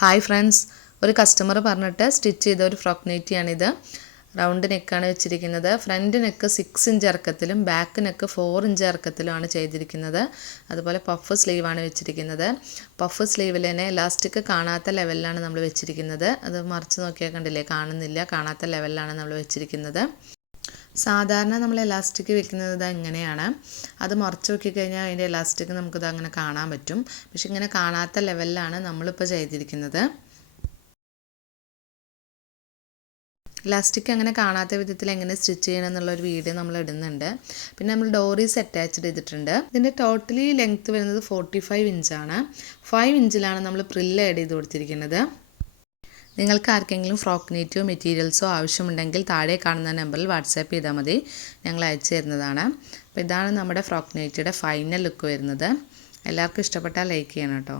Hi friends ഒരു customer പറഞ്ഞിട്ട് stitch ചെയ്ത ഒരു ഫ്രോക്ക് നൈറ്റിയാണിത് റൗണ്ട് നെക്കാണ് വെച്ചിരിക്കുന്നത്. ഫ്രണ്ട് നെക്ക് സിക്സ് ഇഞ്ച് ഇറക്കത്തിലും ബാക്ക് നെക്ക് ഫോർ ഇഞ്ച് ഇറക്കത്തിലുമാണ് ചെയ്തിരിക്കുന്നത്. അതുപോലെ പഫ് സ്ലീവാണ് വെച്ചിരിക്കുന്നത്. പഫ് സ്ലീവിൽ തന്നെ ഇലാസ്റ്റിക് കാണാത്ത ലെവലിലാണ് നമ്മൾ വെച്ചിരിക്കുന്നത്. അത് മറിച്ച് നോക്കിയാൽ കണ്ടില്ലേ? കാണുന്നില്ല. കാണാത്ത ലെവലിലാണ് നമ്മൾ വെച്ചിരിക്കുന്നത്. സാധാരണ നമ്മൾ എലാസ്റ്റിക് വെക്കുന്നത് ഇത് ഇങ്ങനെയാണ്. അത് മറച്ച് നോക്കിക്കഴിഞ്ഞാൽ അതിന്റെ എലാസ്റ്റിക് നമുക്കിത് അങ്ങനെ കാണാൻ പറ്റും. പക്ഷെ ഇങ്ങനെ കാണാത്ത ലെവലിലാണ് നമ്മളിപ്പോൾ ചെയ്തിരിക്കുന്നത്. ഇലാസ്റ്റിക് അങ്ങനെ കാണാത്ത വിധത്തിൽ എങ്ങനെ സ്റ്റിച്ച് ചെയ്യണം എന്നുള്ള ഒരു വീഡിയോ നമ്മൾ ഇടുന്നുണ്ട്. പിന്നെ നമ്മൾ ഡോറീസ് അറ്റാച്ച് ചെയ്തിട്ടുണ്ട്. ഇതിന്റെ ടോട്ടലി ലെങ്ത്ത് വരുന്നത് ഫോർട്ടി ഫൈവ് ഇഞ്ചാണ് ഫൈവ് ഇഞ്ചിലാണ് നമ്മൾ പ്രില്ല് ആഡ് ചെയ്ത് കൊടുത്തിരിക്കുന്നത്. നിങ്ങൾക്ക് ആർക്കെങ്കിലും ഫ്രോക്ക് നെറ്റോ മെറ്റീരിയൽസോ ആവശ്യമുണ്ടെങ്കിൽ താഴെ കാണുന്ന നമ്പറിൽ വാട്സാപ്പ് ചെയ്താൽ മതി. ഞങ്ങൾ അയച്ചു തരുന്നതാണ്. അപ്പോൾ ഇതാണ് നമ്മുടെ ഫ്രോക്ക് നെറ്റിയുടെ ഫൈനൽ ലുക്ക് വരുന്നത്. എല്ലാവർക്കും ഇഷ്ടപ്പെട്ടാൽ ലൈക്ക് ചെയ്യണം കേട്ടോ.